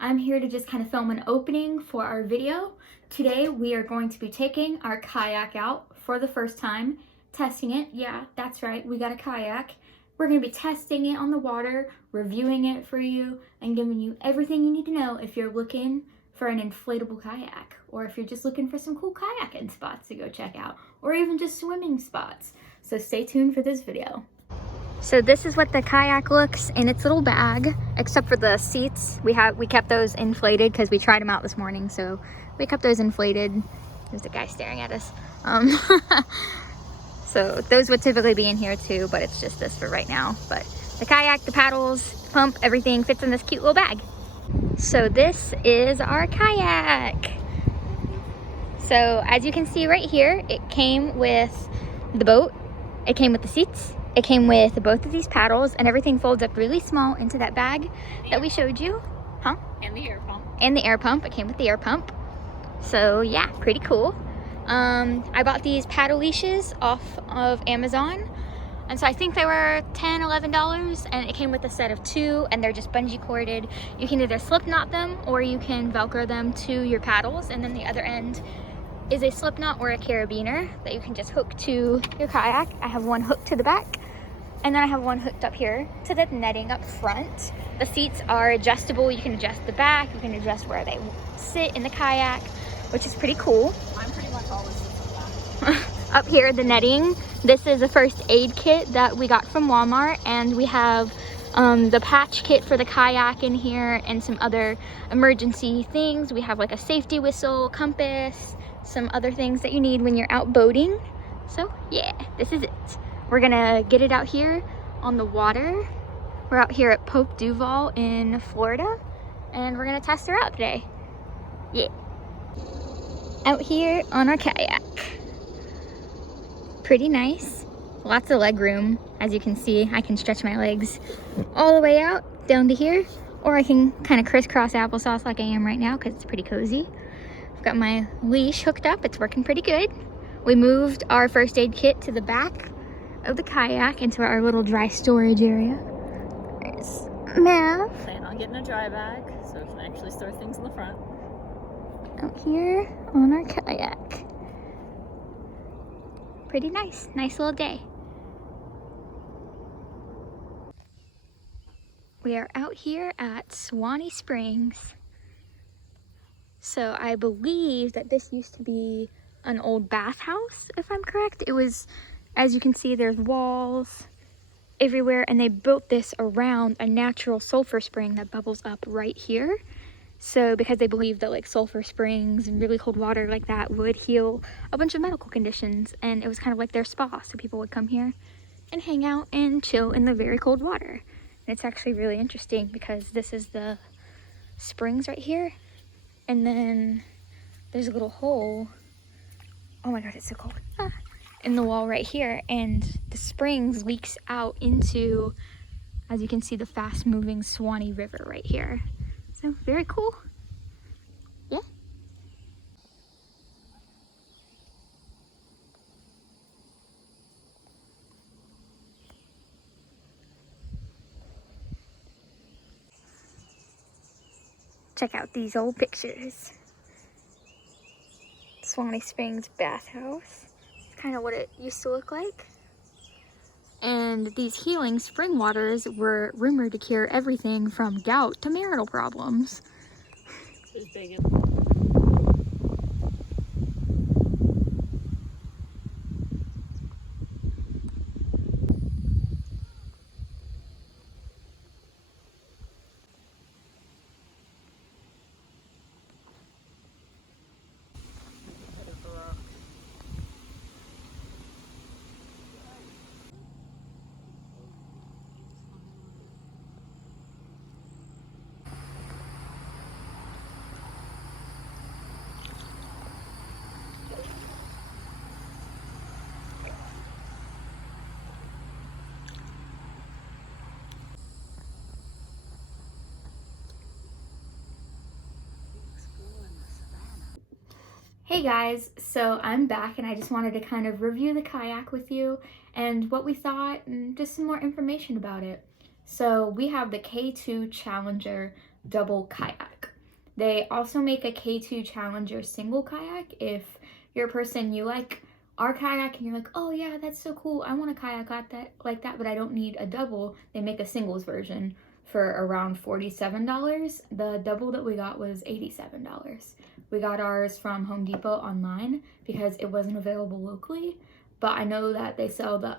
I'm here to just kind of film an opening for our video. Today we are going to be taking our kayak out for the first time, testing it. Yeah, that's right, we got a kayak. We're going to be testing it on the water, reviewing it for you, and giving you everything you need to know if you're looking for an inflatable kayak, or if you're just looking for some cool kayaking spots to go check out, or even just swimming spots. So stay tuned for this video. So this is what the kayak looks in its little bag, except for the seats. We kept those inflated because we tried them out this morning, so we kept those inflated. There's a guy staring at us. So those would typically be in here too, but it's just this for right now. But the kayak, the paddles, the pump, everything fits in this cute little bag. So this is our kayak. So as you can see right here, it came with the boat, it came with the seats, it came with both of these paddles, and everything folds up really small into that bag that we showed you. Huh? And the air pump. And the air pump. It came with the air pump. So yeah, pretty cool. I bought these paddle leashes off of Amazon. And so I think they were $10, $11, and it came with a set of 2, and they're just bungee corded. You can either slip knot them or you can Velcro them to your paddles, and then the other end is a slip knot or a carabiner that you can just hook to your kayak. I have one hooked to the back, and then I have one hooked up here to the netting up front. The seats are adjustable. You can adjust the back, you can adjust where they sit in the kayak, which is pretty cool. I'm pretty much always sits on the back. Up here, the netting. This is a first aid kit that we got from Walmart, and we have the patch kit for the kayak in here and some other emergency things. We have like a safety whistle, compass, some other things that you need when you're out boating. So yeah, this is it. We're gonna get it out here on the water. We're out here at Pope Duval in Florida, and we're gonna test her out today. Yeah. Out here on our kayak. Pretty nice. Lots of leg room. As you can see, I can stretch my legs all the way out down to here, or I can kind of crisscross applesauce like I am right now because it's pretty cozy. I've got my leash hooked up. It's working pretty good. We moved our first aid kit to the back of the kayak into our little dry storage area. There's Mav. Plan on getting a dry bag so we can actually store things in the front. Out here on our kayak. Pretty nice. Nice little day. We are out here at Suwannee Springs. So I believe that this used to be an old bathhouse, if I'm correct. It was, as you can see, there's walls everywhere, and they built this around a natural sulfur spring that bubbles up right here. So because they believed that like sulfur springs and really cold water like that would heal a bunch of medical conditions, and it was kind of like their spa, so people would come here and hang out and chill in the very cold water. And it's actually really interesting because this is the springs right here, and then there's a little hole, oh my god, it's so cold, in the wall right here, and the springs leaks out into, as you can see, the fast moving Suwannee River right here. So very cool. Yeah. Check out these old pictures. Suwannee Springs bathhouse. It's kind of what it used to look like. And these healing spring waters were rumored to cure everything from gout to marital problems. It's big. Hey guys, so I'm back and I just wanted to kind of review the kayak with you and what we thought and just some more information about it. So we have the K2 Challenger double kayak. They also make a K2 Challenger single kayak. If you're a person, you like our kayak and you're like, oh yeah, that's so cool, I want a kayak like that, but I don't need a double, they make a singles version for around $47. The double that we got was $87. We got ours from Home Depot online because it wasn't available locally, but I know that they sell the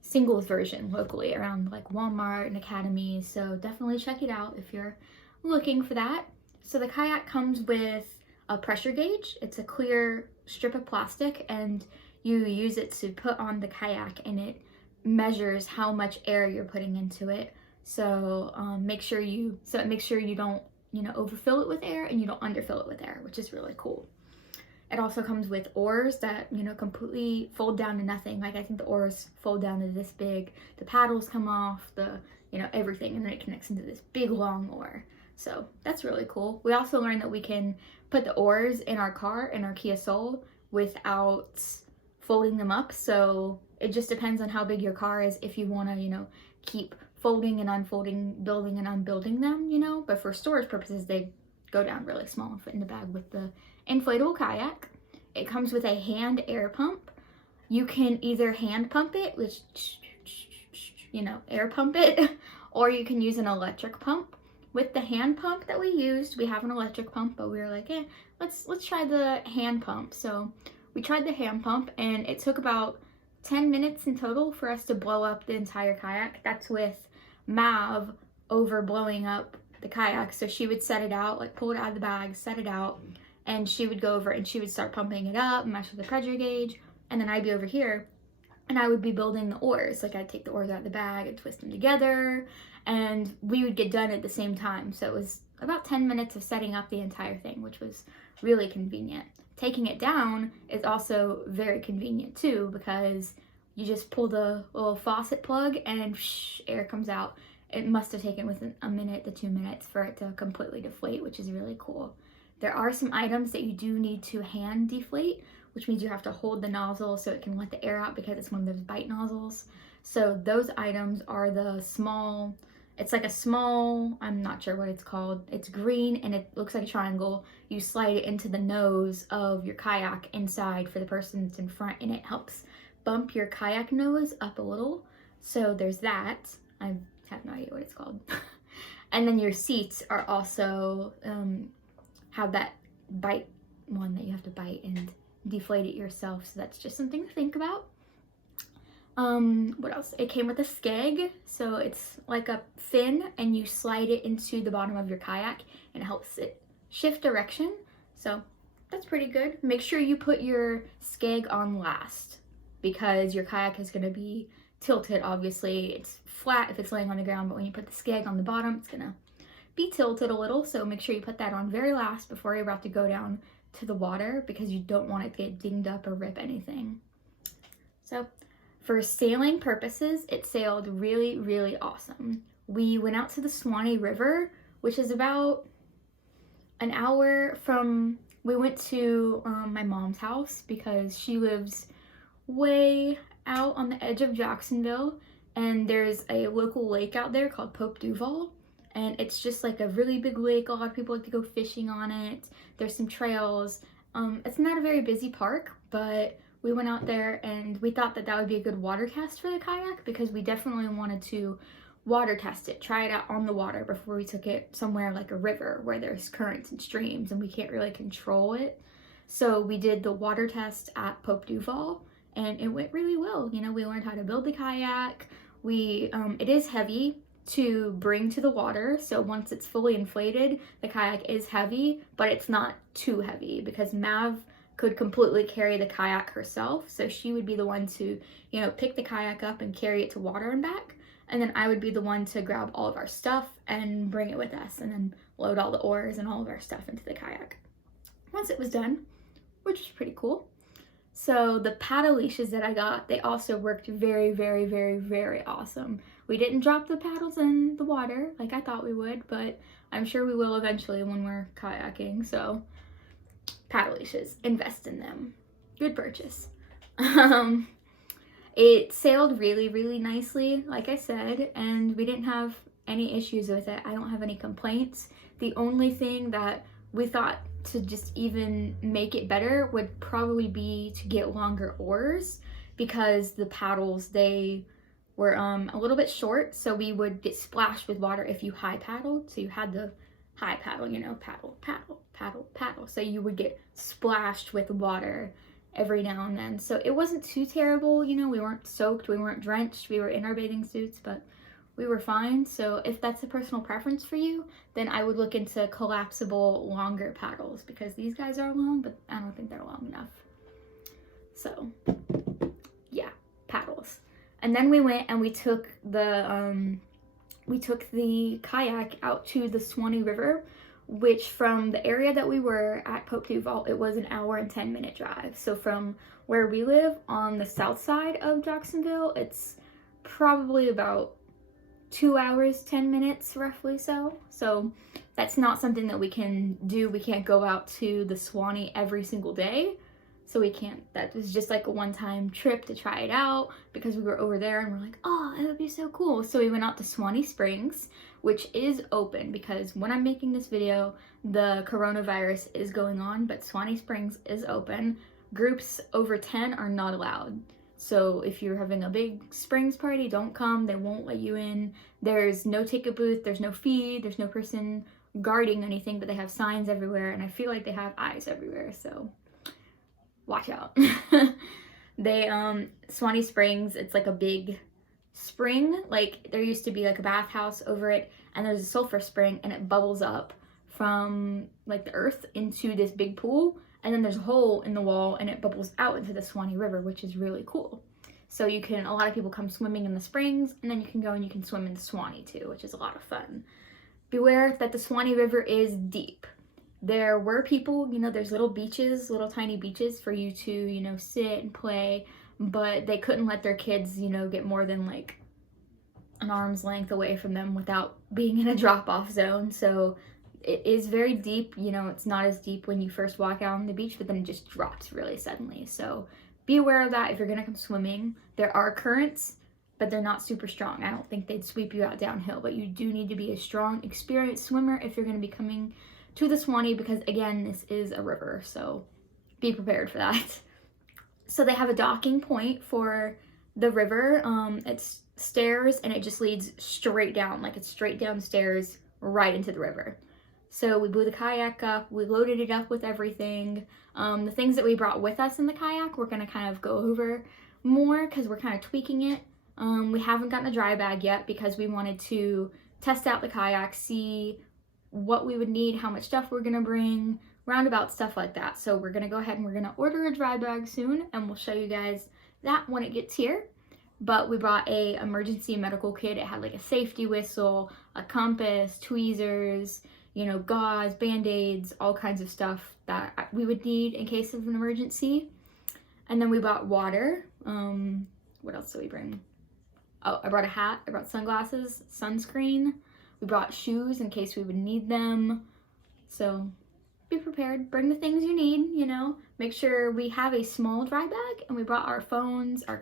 singles version locally around like Walmart and Academy, so definitely check it out if you're looking for that. So the kayak comes with a pressure gauge. It's a clear strip of plastic, and you use it to put on the kayak, and it measures how much air you're putting into it. So it makes sure you don't, overfill it with air and you don't underfill it with air, which is really cool. It also comes with oars that, completely fold down to nothing. Like, I think the oars fold down to this big. The paddles come off, everything, and then it connects into this big long oar. So that's really cool. We also learned that we can put the oars in our car, in our Kia Soul, without folding them up. So it just depends on how big your car is, if you want to, keep folding and unfolding, building and unbuilding them, But for storage purposes, they go down really small and fit in the bag with the inflatable kayak. It comes with a hand air pump. You can either hand pump it, which, air pump it, or you can use an electric pump. With the hand pump that we used, we have an electric pump, but we were like, let's try the hand pump. So we tried the hand pump, and it took about 10 minutes in total for us to blow up the entire kayak. That's with Mav over blowing up the kayak. So she would set it out, like pull it out of the bag, set it out, and she would go over and she would start pumping it up, mesh with the pressure gauge, and then I'd be over here and I would be building the oars. Like, I'd take the oars out of the bag and twist them together, and we would get done at the same time. So it was about 10 minutes of setting up the entire thing, which was really convenient. Taking it down is also very convenient too, because you just pull the little faucet plug and air comes out. It must have taken within a minute to 2 minutes for it to completely deflate, which is really cool. There are some items that you do need to hand deflate, which means you have to hold the nozzle so it can let the air out, because it's one of those bite nozzles. So those items are the small, it's like a small, I'm not sure what it's called. It's green and it looks like a triangle. You slide it into the nose of your kayak inside for the person that's in front, and it helps bump your kayak nose up a little. So there's that. I have no idea what it's called. And then your seats are also have that bite one that you have to bite and deflate it yourself. So that's just something to think about. What else? It came with a skeg. So it's like a fin, and you slide it into the bottom of your kayak and it helps it shift direction. So that's pretty good. Make sure you put your skeg on last, because your kayak is going to be tilted. Obviously it's flat if it's laying on the ground, but when you put the skeg on the bottom, it's going to be tilted a little. So make sure you put that on very last before you're about to go down to the water, because you don't want it to get dinged up or rip anything. So for sailing purposes, it sailed really, really awesome. We went out to the Suwannee River, which is about an hour from, we went to my mom's house, because she lives way out on the edge of Jacksonville, and there's a local lake out there called Duval, and it's just like a really big lake. A lot of people like to go fishing on it. There's some trails. It's not a very busy park, but we went out there and we thought that that would be a good water test for the kayak, because we definitely wanted to water test it, try it out on the water before we took it somewhere like a river where there's currents and streams and we can't really control it. So we did the water test at Pope Duval, and it went really well. We learned how to build the kayak. It is heavy to bring to the water, so once it's fully inflated, the kayak is heavy, but it's not too heavy, because Mav could completely carry the kayak herself. So she would be the one to, pick the kayak up and carry it to water and back. And then I would be the one to grab all of our stuff and bring it with us, and then load all the oars and all of our stuff into the kayak once it was done, which was pretty cool. So the paddle leashes that I got, they also worked very, very, very, very awesome. We didn't drop the paddles in the water like I thought we would, but I'm sure we will eventually when we're kayaking. So paddle leashes, invest in them. Good purchase. It sailed really, really nicely, like I said, and we didn't have any issues with it. I don't have any complaints. The only thing that we thought to just even make it better would probably be to get longer oars, because the paddles, they were a little bit short, so we would get splashed with water if you high paddled. So you had the high paddle, you know, paddle, paddle, paddle, paddle. So you would get splashed with water every now and then. So it wasn't too terrible, you know, we weren't soaked, we weren't drenched, we were in our bathing suits, but we were fine. So if that's a personal preference for you, then I would look into collapsible longer paddles, because these guys are long, but I don't think they're long enough. So yeah, paddles. And then we went and we took the kayak out to the Suwannee River, which from the area that we were at Pope Duval, it was an hour and 10-minute drive. So from where we live on the south side of Jacksonville, it's probably about 2 hours, 10 minutes roughly. So that's not something that we can do. We can't go out to the Suwannee every single day. So we can't, that was just like a one-time trip to try it out, because we were over there and we're like, oh, it would be so cool. So we went out to Suwannee Springs, which is open, because when I'm making this video, the coronavirus is going on, but Suwannee Springs is open. Groups over 10 are not allowed. So if you're having a big Springs party, don't come. They won't let you in. There's no ticket booth, there's no fee, there's no person guarding anything, but they have signs everywhere, and I feel like they have eyes everywhere, so watch out. Suwannee Springs, it's like a big spring. Like there used to be like a bathhouse over it, and there's a sulfur spring, and it bubbles up from like the earth into this big pool, and then there's a hole in the wall and it bubbles out into the Suwannee River, which is really cool. So a lot of people come swimming in the springs, and then you can go and you can swim in the Suwannee too, which is a lot of fun. Beware that the Suwannee River is deep. There were people, you know, there's little beaches, little tiny beaches for you to, you know, sit and play, but they couldn't let their kids, you know, get more than like an arm's length away from them without being in a drop-off zone. So it is very deep, you know, it's not as deep when you first walk out on the beach, but then it just drops really suddenly. So be aware of that if you're gonna come swimming. There are currents, but they're not super strong. I don't think they'd sweep you out downhill, but you do need to be a strong, experienced swimmer if you're gonna be coming to the Suwannee, because again, this is a river, so be prepared for that. So they have a docking point for the river. It's stairs, and it just leads straight down, like it's straight downstairs right into the river. So we blew the kayak up, we loaded it up with everything. The things that we brought with us in the kayak, we're gonna kind of go over more because we're kind of tweaking it. We haven't gotten a dry bag yet because we wanted to test out the kayak, see what we would need, how much stuff we're gonna bring, roundabout stuff like that. So we're gonna go ahead and we're gonna order a dry bag soon, and we'll show you guys that when it gets here. But we brought a emergency medical kit. It had like a safety whistle, a compass, tweezers, you know, gauze, band-aids, all kinds of stuff that we would need in case of an emergency. And then we bought water. What else did we bring? Oh, I brought a hat, I brought sunglasses, sunscreen. We brought shoes in case we would need them. So be prepared, bring the things you need, you know. Make sure we have a small dry bag, and we brought our phones, our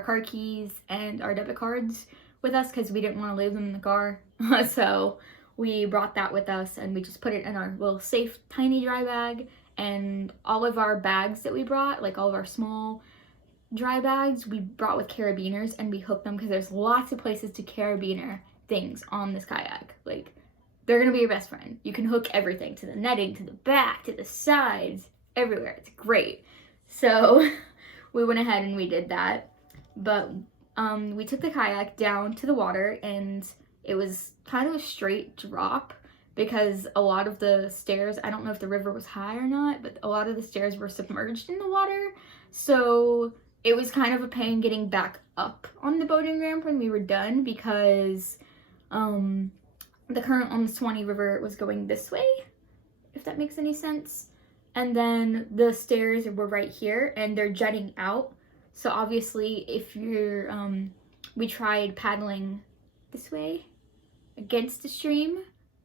car keys, and our debit cards with us because we didn't want to leave them in the car. So we brought that with us, and we just put it in our little safe, tiny dry bag. And all of our bags that we brought, like all of our small dry bags, we brought with carabiners, and we hooked them because there's lots of places to carabiner things on this kayak. Like, they're gonna be your best friend. You can hook everything to the netting, to the back, to the sides, everywhere. It's great. So we went ahead and we did that. But we took the kayak down to the water, and it was kind of a straight drop because a lot of the stairs, I don't know if the river was high or not, but a lot of the stairs were submerged in the water. So it was kind of a pain getting back up on the boating ramp when we were done, because the current on the Suwannee River was going this way, if that makes any sense. And then the stairs were right here, and they're jutting out. So obviously, if you're, we tried paddling this way against the stream,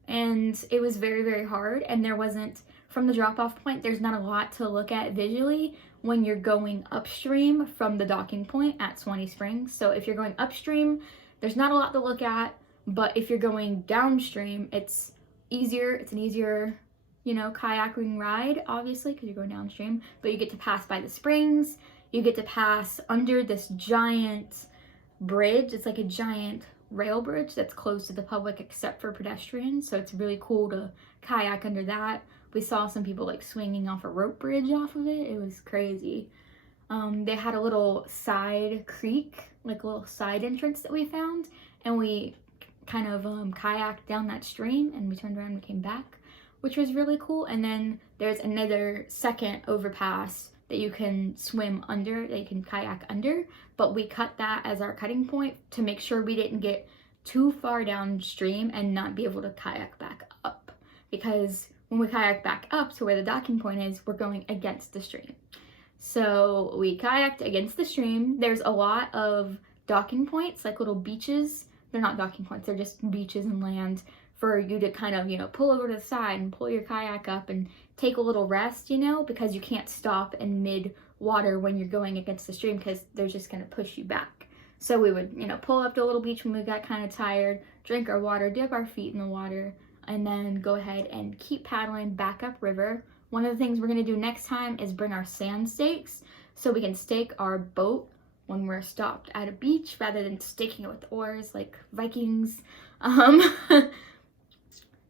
and it was very, very hard. And there wasn't, from the drop-off point, there's not a lot to look at visually when you're going upstream from the docking point at Suwannee Springs. So if you're going upstream, there's not a lot to look at. But if you're going downstream, it's easier. It's an easier, you know, kayaking ride, obviously, because you're going downstream, but you get to pass by the springs. You get to pass under this giant bridge. It's like a giant rail bridge that's closed to the public except for pedestrians, so it's really cool to kayak under that. We saw some people like swinging off a rope bridge off of it. It was crazy. They had a little side creek, like a little side entrance that we found, and we kind of kayaked down that stream, and we turned around and came back, which was really cool. And then there's another second overpass that you can swim under, that you can kayak under, but we cut that as our cutting point to make sure we didn't get too far downstream and not be able to kayak back up, because when we kayak back up to where the docking point is, we're going against the stream. So we kayaked against the stream. There's a lot of docking points, like little beaches. They're not docking points, they're just beaches and land for you to kind of, you know, pull over to the side and pull your kayak up and take a little rest, you know, because you can't stop in mid water when you're going against the stream, because they're just going to push you back. So we would, you know, pull up to a little beach when we got kind of tired, drink our water, dip our feet in the water, and then go ahead and keep paddling back up river. One of the things we're going to do next time is bring our sand stakes so we can stake our boat when we're stopped at a beach rather than staking it with oars like Vikings.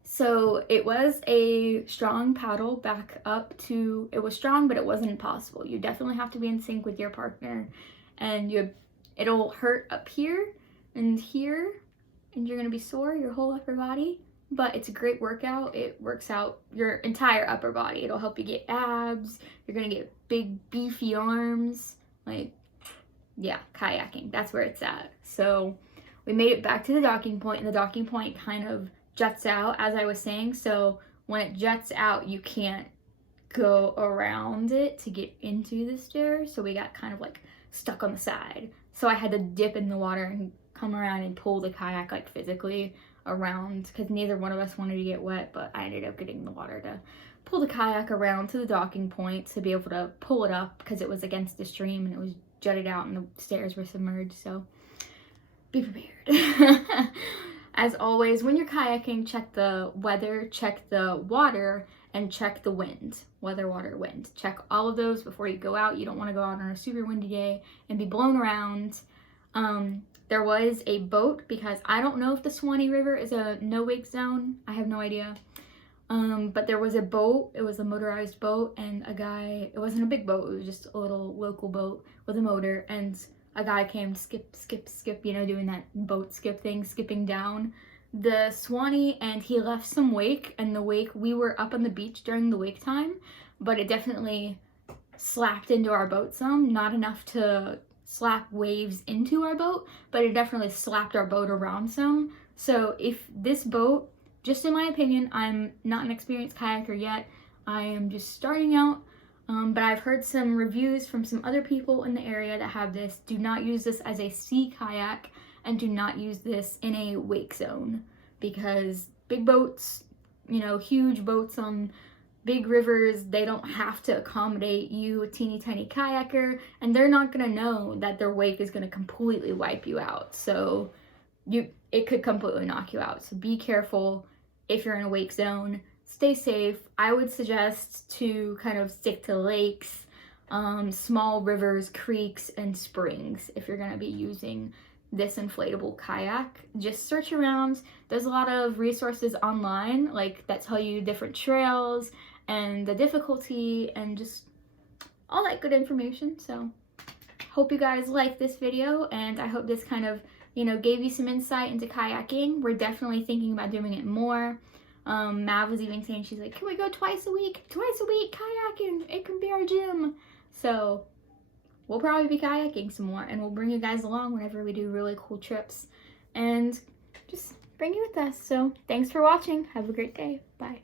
So it was a strong paddle back up to, it was strong, but it wasn't impossible. You definitely have to be in sync with your partner, and it'll hurt up here, and you're gonna be sore, your whole upper body, but it's a great workout. It works out your entire upper body. It'll help you get abs. You're gonna get big beefy arms. Like, yeah, kayaking, that's where it's at. So we made it back to the docking point, and the docking point kind of juts out, as I was saying. So when it juts out, you can't go around it to get into the stairs. So we got kind of like stuck on the side. So I had to dip in the water and come around and pull the kayak like physically around, because neither one of us wanted to get wet, but I ended up getting in the water to pull the kayak around to the docking point to be able to pull it up, because it was against the stream and it was jutted out and the stairs were submerged. So be prepared. As always, when you're kayaking, check the weather, check the water, and check the wind. Weather, water, wind. Check all of those before you go out. You don't want to go out on a super windy day and be blown around. There was a boat, because I don't know if the Suwannee River is a no-wake zone. I have no idea. But there was a boat. It was a motorized boat, and a guy, it wasn't a big boat, it was just a little local boat with a motor, and a guy came skip, you know, doing that boat skip thing, skipping down the Suwannee, and he left some wake, and the wake, we were up on the beach during the wake time, but it definitely slapped into our boat some, not enough to slap waves into our boat, but it definitely slapped our boat around some. So if this boat, just in my opinion, I'm not an experienced kayaker yet, I am just starting out, but I've heard some reviews from some other people in the area that have this. Do not use this as a sea kayak, and do not use this in a wake zone, because big boats, you know, huge boats on big rivers, they don't have to accommodate you, a teeny tiny kayaker, and they're not gonna know that their wake is gonna completely wipe you out. So it could completely knock you out. So be careful if you're in a wake zone. Stay safe. I would suggest to kind of stick to lakes, small rivers, creeks, and springs if you're gonna be using this inflatable kayak. Just search around. There's a lot of resources online like that tell you different trails and the difficulty and just all that good information. So hope you guys like this video, and I hope this kind of, you know, gave you some insight into kayaking. We're definitely thinking about doing it more. Mav was even saying, she's like, can we go twice a week kayaking? It can be our gym. So we'll probably be kayaking some more, and we'll bring you guys along whenever we do really cool trips and just bring you with us. So thanks for watching. Have a great day. Bye.